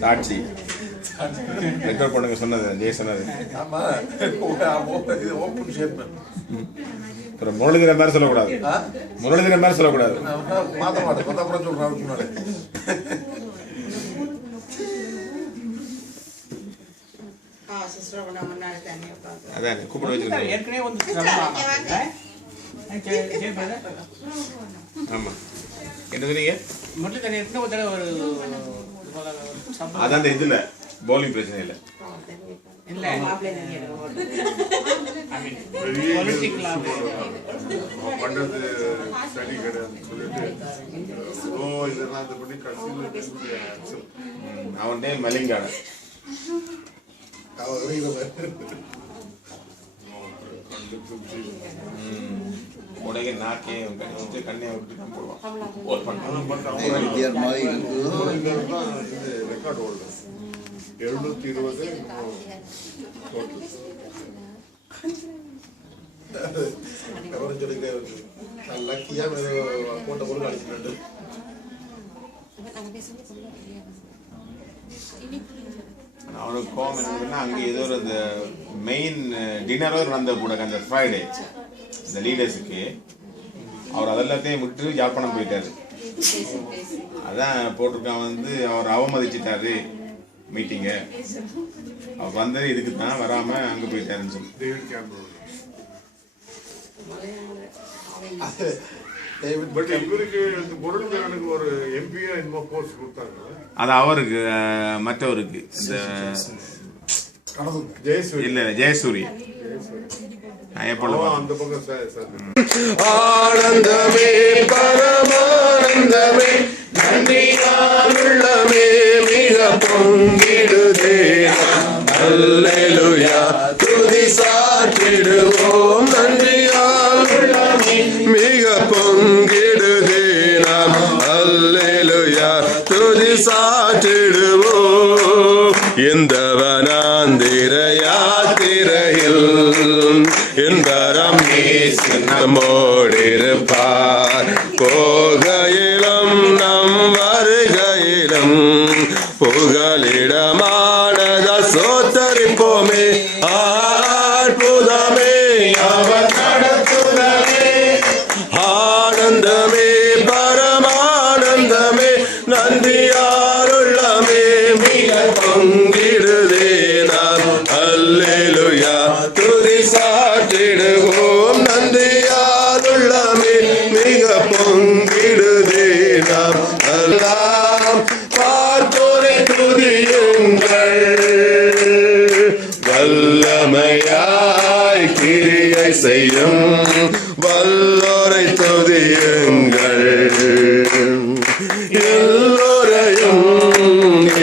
சாட்சி ரெக்கார்ட் பண்ணுங்க சொன்னது ஜெய சொன்னது. முரளிதர மாதிரி சொல்லக்கூடாது, முரளிதர மாதிரி சொல்லக்கூடாது. மாத்த மாட்டேன் அப்புறம் சொல்றாரு. அதான் கூப்பிட வச்சிருக்கேன். ஆமா என்ன சொன்னீங்க? அதான் இதுல பவுலிங் பிரச்சனை இல்லை. பண்றது சரி கிடையாது சொல்லிட்டு இதெல்லாம் பண்ணி கடைசியில் அவன் நேம் மலிங்கான உடைய நாக்கே கண்ணே விட்டு தான் போடுவான். ரெக்கார்ட் ஓடுது 720 லக்கியா போட்ட பொருள் அடிச்சுட்டு அவனுக்கு கோவம் என்னன்னா அங்கே ஏதோ ஒரு அந்த மெயின் டின்னரோ நடந்த கூட அந்த ஃப்ரைடே இந்த லீடர்ஸுக்கு அவர் அதெல்லாத்தையும் விட்டு யாழ்ப்பாணம் போயிட்டாரு. அதான் போட்டிருக்கான் வந்து அவர் அவமதிச்சிட்டாரு மீட்டிங்கை. அவர் வந்தது இதுக்கு தான் வராம அங்கே போயிட்டாருன்னு சொல்லி ஒரு எம்பியா இன்னும் போஸ்ட் கொடுத்தாங்க. அது அவருக்கு மற்றவருக்கு இந்த இல்ல ஜெயசூரிய அந்த பக்கம் ஆனந்தமே பரமானந்தமே நன்றியாலுள்ளமே மிக பொங்கிடுதே. அல்லேலூயா துதி சாற்றிடுவோம். நன்றியாலுள்ளமே மிக பொங்கிடுதே. நாம் அல்லேலூயா துதி சாற்றிடுவோம். இந்த வனாந்திர யாத்திரையில் என்பரம் நம்மோடிருப்பார். போகையிலும் நம் வருகையிலும் புகலிடமானத சோத்தரிப்போமே. அற்புதமே அவர் நடத்துதலே. ஆனந்தமே பரமானந்தமே நன்றியாலுள்ளமே மிக பொங்கிடுதே. நாம் அல்லேலூயா துதி சாற்றிடுவோம். நன்றியாலுள்ளமே மிக பொங்கிடுதே. நாம் எல்லாம் பார்த்தோரை துதியுங்கள். வல்லமையாய் கிரியை செய்யும் வல்லோரை துதியுங்கள். எல்லோரையும்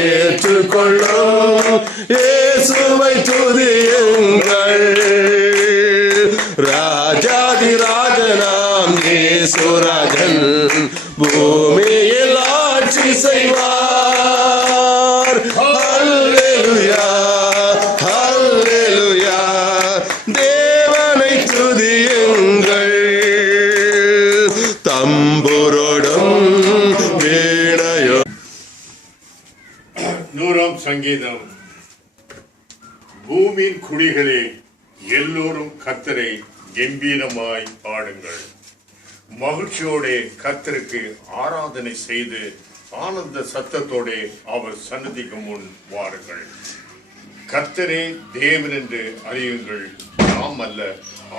ஏற்றுக்கொள்ளும் இயேசுவை துதியுங்கள். ராஜாதி ராஜனாம் இயேசுராஜன் பூமியில் ஆட்சி செய்வார். அல்லேலூயா அல்லேலூயா தேவனை துதியுங்கள். தம்புரோடும் வீணையோ. 100ஆம் சங்கீதம். பூமியின் குடிகளே எல்லோரும் கர்த்தரை கம்பீரமாய் பாடுங்கள். மகிழ்ச்சியோட கர்த்தருக்கு ஆராதனை செய்து ஆனந்த சத்தத்தோட அவர் சன்னதிக்கு முன் வாருங்கள். கர்த்தரே தேவன் என்று அறியுங்கள். நாம் அல்ல,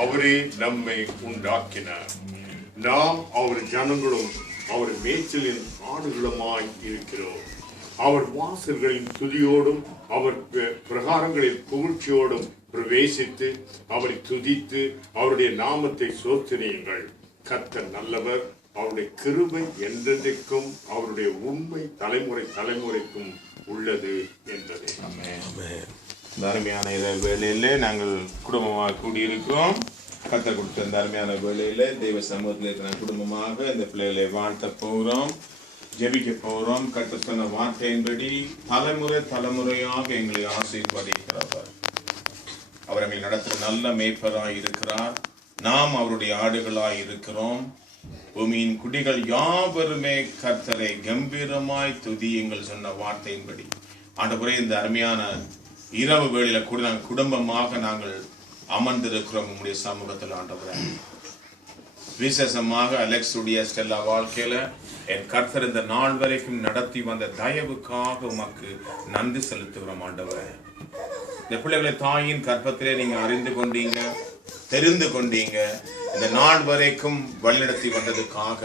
அவரே நம்மை உண்டாக்கினார். நாம் அவர் ஜனங்களும் அவர் மேய்ச்சலின் ஆடுகளுமாய் இருக்கிறோம். அவர் வாசல்களின் துதியோடும் அவர் பிரகாரங்களில் புகழ்ச்சியோடும் பிரவேசித்து அவரை துதித்து அவருடைய நாமத்தை சோதனையுங்கள். கர்த்தர் நல்லவர், அவருடைய கிருபை என்றென்றைக்கும் அவருடைய உண்மை தலைமுறை தலைமுறைக்கும் உள்ளது என்பது. அருமையான வேளையில நாங்கள் குடும்பமாக கூடியிருக்கிறோம். கர்த்தர் கொடுத்த இந்த அருமையான வேளையில தெய்வ சமூகத்தில் இருக்கிற குடும்பமாக இந்த பிள்ளைகளை வாழ்த்த போகிறோம், ஜெபிக்க போகிறோம். கர்த்தர் சொன்ன வார்த்தையின்படி தலைமுறை தலைமுறையாக எங்களை ஆசீர்வதிக்கிறவர். அவர் எங்களை நடத்துகிற நல்ல மேய்ப்பராய் இருக்கிறார். நாம் அவருடைய ஆடுகளாய் இருக்கிறோம். பூமியின் குடிகள் யாவருமே கர்த்தரை கம்பீரமாய் துதியுங்கள் சொன்ன வார்த்தையின்படி ஆண்டவரே, இந்த அருமையான இரவு வேளையில கூட நாங்கள் குடும்பமாக நாங்கள் அமர்ந்திருக்கிறோம் உங்களுடைய சமூகத்தில். ஆண்டவரே, விசேஷமாக அலெக்ஸுடைய ஸ்டெல்லா வாழ்க்கையில என் கர்த்தர் இந்த நாள் வரைக்கும் நடத்தி வந்த தயவுக்காக உமக்கு நன்றி செலுத்துகிறோம். ஆண்டவரே, இந்த பிள்ளைகளை தாயின் கற்பத்திலே நீங்க அறிந்து கொண்டீங்க, தெரிந்து கொண்டீங்க, இந்த நாள் வரைக்கும் வழிநடத்தி வந்ததுக்காக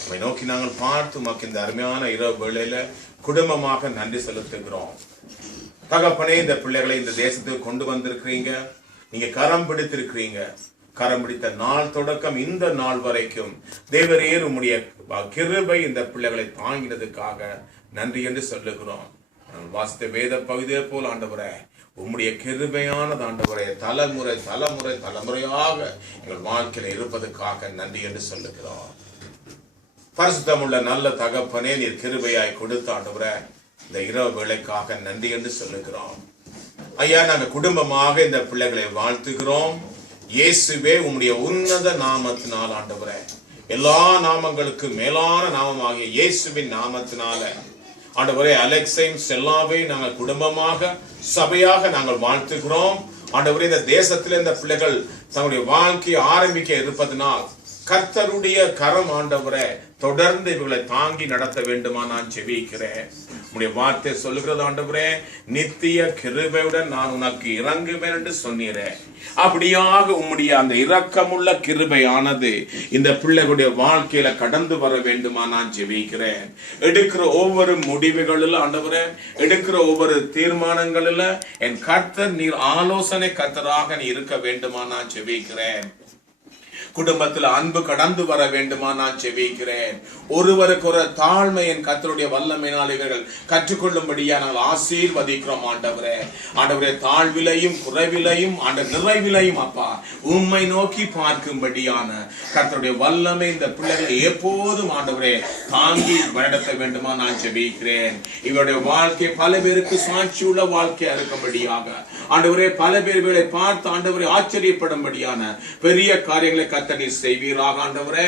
உம்மை நோக்கி நாங்கள் பார்த்து உமக்கு இந்த அருமையான இரவு வேளையில குடும்பமாக நன்றி செலுத்துகிறோம். தகப்பனே, இந்த பிள்ளைகளை இந்த தேசத்துக்கு கொண்டு வந்திருக்கிறீங்க, நீங்க கரம் பிடித்திருக்கிறீங்க. கரம் பிடித்த நாள் தொடக்கம் இந்த நாள் வரைக்கும் தேவரீர் உம்முடைய கிருபை இந்த பிள்ளைகளை தாங்கினதுக்காக நன்றி என்று சொல்லுகிறோம். வாசித்த வேத பகுதியை போல் ஆண்டவரே, உம்முடைய கிருபையானது ஆண்டவரே தலைமுறை தலைமுறை தலைமுறையாக எங்கள் வாழ்க்கையில இருப்பதற்காக நன்றி என்று சொல்லுகிறோம். பரிசுத்தமுள்ள நல்ல தகப்பனே, நீர் கிருபையாய் கொடுத்த ஆண்டவரே இந்த இரவு வேளைக்காக நன்றி என்று சொல்லுகிறோம். ஐயா, நாங்க குடும்பமாக இந்த பிள்ளைகளை வாழ்த்துகிறோம். இயேசுவே உம்முடைய உன்னத நாமத்தினால் ஆண்டவரே, எல்லா நாமங்களுக்கு மேலான நாமமாகிய இயேசுவின் நாமத்தினால ஆண்டவரே அலெக்ஸையும் செல்லாவை நாங்கள் குடும்பமாக சபையாக நாங்கள் வாழ்த்துகிறோம். ஆண்டவரே, இந்த தேசத்தில் இந்த பிள்ளைகள் தங்களுடைய வாழ்க்கையை ஆரம்பிக்க இருப்பதனால் கர்த்தருடைய கரம் ஆண்டவரே தொடர்ந்து இவர்களை தாங்கி நடத்த வேண்டுமா நான் ஜெபிக்கிறேன். உம்முடைய வார்த்தை சொல்லுகிறது ஆண்டவரே, நித்திய கிருபையுடன் நான் உனக்கு இறங்குவேன் என்று சொன்னீரேன். அப்படியாக உம்முடைய அந்த இரக்கமுள்ள கிருபையானது இந்த பிள்ளைகளுடைய வாழ்க்கையில கடந்து வர வேண்டுமா நான் ஜெபிக்கிறேன். எடுக்கிற ஒவ்வொரு முடிவுகளில் ஆண்டவரே, எடுக்கிற ஒவ்வொரு தீர்மானங்களில் என் கர்த்தர் நீர் ஆலோசனை கர்த்தராக நீ இருக்க வேண்டுமா நான் ஜெபிக்கிறேன். குடும்பத்தில் அன்பு கடந்து வர வேண்டுமா நான் ஜெபிக்கிறேன். ஒருவருக்கு ஒரு தாழ்மை என் கர்த்தருடைய வல்லமையினாளிகள் கற்றுக்கொள்ளும்படியா நாங்கள் ஆசீர்வதிக்கிறோம். ஆண்டவரே, ஆண்டவரே, தாழ்விலையும் குறைவிலையும் ஆண்ட நிறைவிலையும் அப்பா உம்மை நோக்கி பார்க்கும்படியான கர்த்தருடைய வல்லமை இந்த பிள்ளைகளை எப்போதும் ஆண்டவரே தாங்கி நடத்த வேண்டுமா நான் ஜெபிக்கிறேன். இவருடைய வாழ்க்கை பல பேருக்கு சாட்சியுள்ள வாழ்க்கையா இருக்கும்படியாக ஆண்டவரே, பல பேர்களை பார்த்து ஆண்டவரை ஆச்சரியப்படும்படியான பெரிய காரியங்களை கர்த்தர் நீர் செய்வீராக. ஆண்டவரே,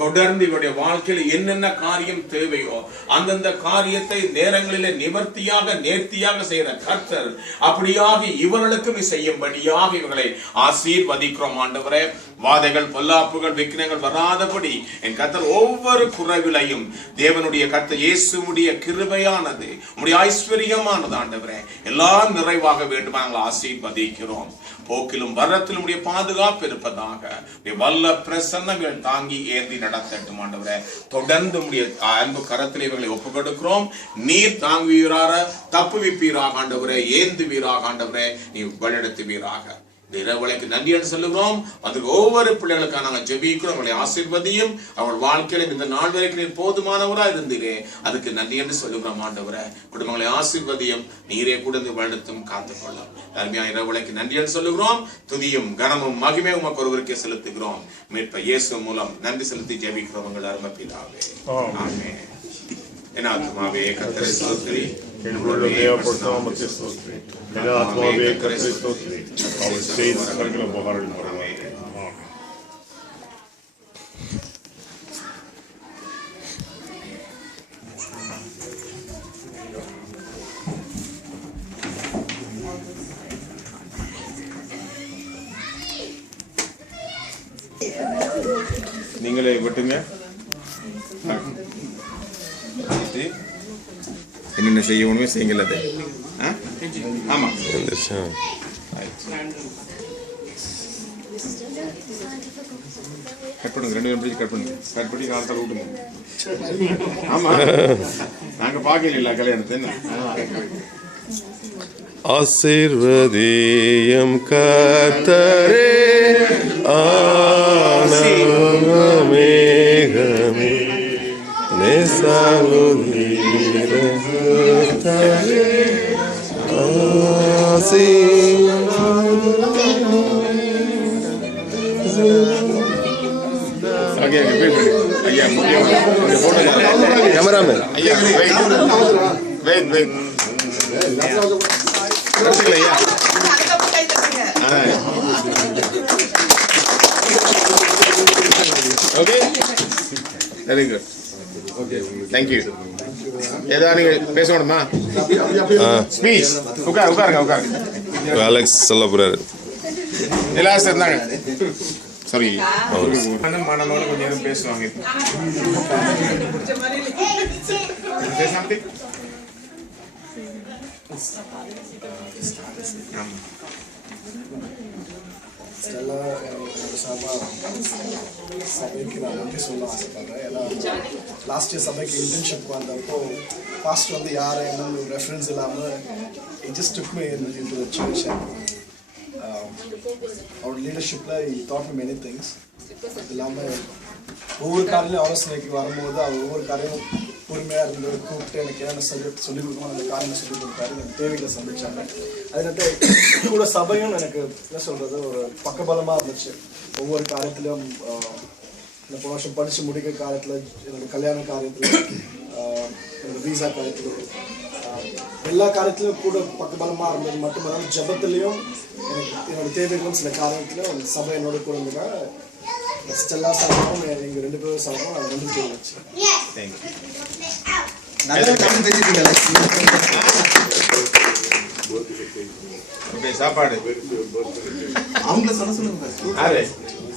தொடர்ந்து இவருடைய வாழ்க்கையில் என்னென்ன காரியம் தேவையோ அந்தந்த காரியத்தை நேரங்களிலே நிவர்த்தியாக நேர்த்தியாக செய்கிற கர்த்தர் அப்படியாக இவர்களுக்கும் செய்யும்படியாக இவர்களை ஆசீர்வதிக்கிறோம். ஆண்டவரே, வாதைகள் பொல்லாப்புகள் விக்னங்கள் வராதபடி என் கர்த்தர் ஒவ்வொரு குறைவிலையும் தேவனுடைய கர்த்தர் இயேசுவுடைய கிருபையானது உம்முடைய ஐஸ்வர்யமானது ஆண்டவரே எல்லாம் நிறைவாக வேண்டும் நாங்கள் ஆசீர்வதிக்கிறோம். போக்கிலும் வரத்திலும் உடைய பாதுகாப்பு இருப்பதாக வல்ல பிரசன்னங்கள் தாங்கி ஏந்தி நடத்தட்டும். ஆண்டவரே, தொடர்ந்து உடைய அன்பு கரத்தில் இவர்களை ஒப்புக் கொடுக்கிறோம். நீர் தாங்குவீராக, தப்புவிப்பீராக ஆண்டவரே, ஏந்துவீராக ஆண்டவரே, நீ வழிநடத்துவீராக. இந்த இரவுகளுக்கு நன்றி என்று சொல்லுகிறோம். அதுக்கு ஒவ்வொரு பிள்ளைகளுக்காக நாங்கள் ஜெபிக்கிறோம். அவங்களை ஆசீர்வதியும் அவள் வாழ்க்கையில இந்த நாள் வரைக்கும் நீர் போதுமானவராக இருந்தீரே, அதுக்கு நன்றி என்று சொல்லுகிறோம். ஆண்டவரே, குடும்பங்களை ஆசீர்வதியும் நீரே கூட வழிநடத்தும் காத்துக்கொள்ளும். அருமையான இரவுகளுக்கு நன்றி என்று சொல்லுகிறோம். துதியும் கனமும் மகிமை உமக்கு ஒருவருக்கே செலுத்துகிறோம். மீட்ப இயேசு மூலம் நன்றி செலுத்தி ஜெபிக்கிறோம் எங்கள் அருமை பிதாவே. ஆமென். என் ஆத்துமாவே கர்த்தரை ஸ்தோத்திரி, நீங்களே விட்டுங்க. என்னென்ன செய்யணுமே செய்யுங்கள். அது ஆமா கட் பண்ணுங்க, 2 பேரும் கட் பண்ணுங்க. கட் பண்ணி காலத்தால் விட்டுங்க. ஆமா, நாங்க பார்க்கல கல்யாணத்தை. ஆசீர்வதியும் கர்த்தரே, ஆனந்தமேகமே நேசாகுதீரே ஆசி கேமராமேன் ஐயா wait okay. Very good thank you. ஏதாவது நீங்கள் பேசணுமா? ஸ்பீச். உட்காருங்க. அலெக்ஸ் சொல்ல போறாரு. எல்லாரும் இருந்தாங்க. சாரி. மனமோட கொஞ்சம் நேரம் பேசுவாங்க. ஸ்டெல்லா சபைக்கு நான் நன்றி சொல்ல ஆசைப்படுறேன். ஏன்னா லாஸ்ட் இயர் சபைக்கு இன்டர்ன்ஷிப் வந்தப்போ பாஸ்ட் வந்து யாரை என்னன்னு ஒரு ரெஃபரன்ஸ் இல்லாமல் it just took me into the church. அவர் லீடர்ஷிப்பில் தாட் மெனி திங்ஸ். அது இல்லாமல் ஒவ்வொரு காலையிலும் ஆலோசனைக்கு வரும்போது அவர் ஒவ்வொரு காலையும் பொறுமையாக இருந்து கூப்பிட்டு எனக்கு என்ன சப்ஜெக்ட் சொல்லிக் கொடுக்கணும் அந்த காரியம் சொல்லிக் கொடுத்தாரு. எனக்கு தேவைகளை சந்திச்சாங்க. அதனால கூட சபையும் எனக்கு என்ன சொல்கிறது ஒரு பக்கபலமாக இருந்துச்சு. ஒவ்வொரு காரியத்திலும் இந்த போன வருஷம் படித்து முடிக்கிற காரியத்தில், என்னோடய கல்யாண காரியத்தில், என்னோடய வீசா காரியத்தில், எல்லா காரியத்திலும் கூட பக்கபலமாக இருந்தது மட்டுமல்லாமல் ஜபத்திலையும் எனக்கு என்னோடய தேவைகளும் சில காரியத்திலும் சபை என்னோட கூட இருந்ததுனால ஸ்டெல்லா சார்பாகவும் எங்கள் 2 பேரும் சார்பாகவும் நான் நன்றி தெரிவிச்சேன். சாப்பாடு அவங்கள சொல்லுங்க. அரே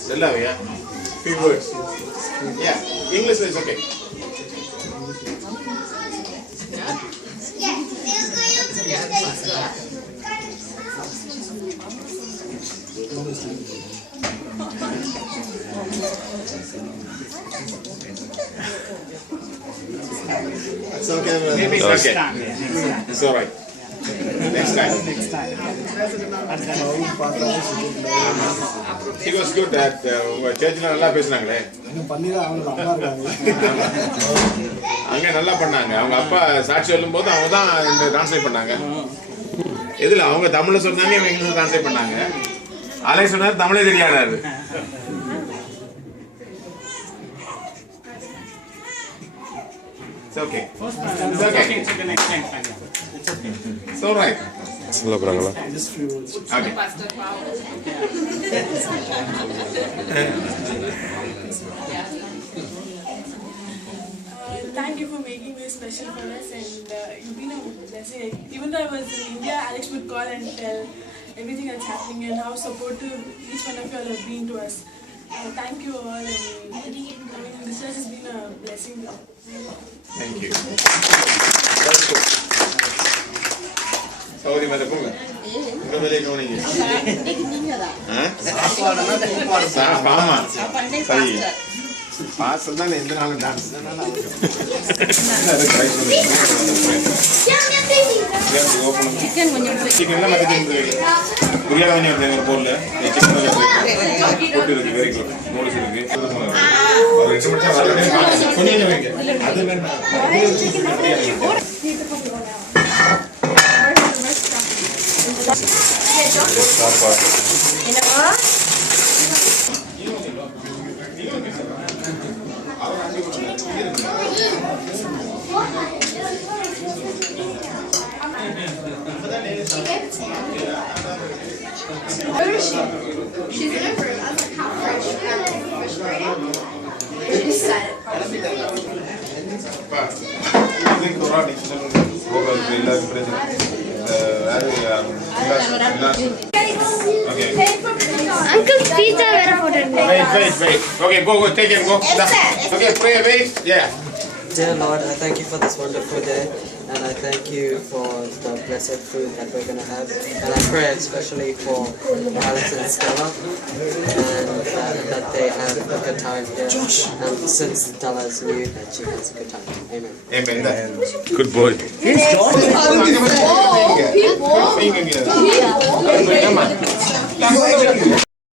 செல்லாவையா few words. Yeah, English is okay. It's okay. Maybe it's okay. It's all right. Next time. It was good that உங்க சர்ச்சில் நல்லா பேசுனாங்களே. அங்கே நல்லா பண்ணாங்க. அவங்க அப்பா சாட்சி சொல்லும் போது அவங்க தான் டிரான்ஸ்லேட் பண்ணாங்க. எதில் அவங்க தமிழில் சொன்னாங்க, இவங்க இங்கிலீஷில் டிரான்ஸ்லேட் பண்ணாங்க. அலை சொன்னார் தமிழே தெரியாதாரு. It's okay. It's okay. It's all right. சொல்ல போறாங்களா? Okay. Thank you for making this special for us, and you've been a blessing. Even though I was in India, Alex would call and tell everything that's happening and how supportive each one of you all have been to us. Thank you all, and I mean, this has been a blessing. Thank you. சௌரி மேல போங்க. உங்க வேலையை கவனிங்க. ஆமா சரி. Pastor தான் எந்த நாளும் டான்ஸ். சிக்கன் கொஞ்சம் புரியாத கொஞ்சம் போடல. சிக்கன் போட்டு இருக்கு. Very good. நோட்ஸ் இருக்கு. ஒரு 8 நிமிஷம் வரணும். கொஞ்சம் வைங்க. அது வேண்டாம். Where is she? She's in her room. I was like, how fresh? She said it. Uncle pizza vera pottundanga. Wait. Okay, go. Take it. Go. Okay, pray. Wait. Yeah. Dear Lord, I thank you for this wonderful day, and I thank you for the blessed food that we're going to have. And I pray especially for Alex and Stella, and that they have a good time here. And since Stella is new, that she has a good time. Amen. Amen. Good bye. People.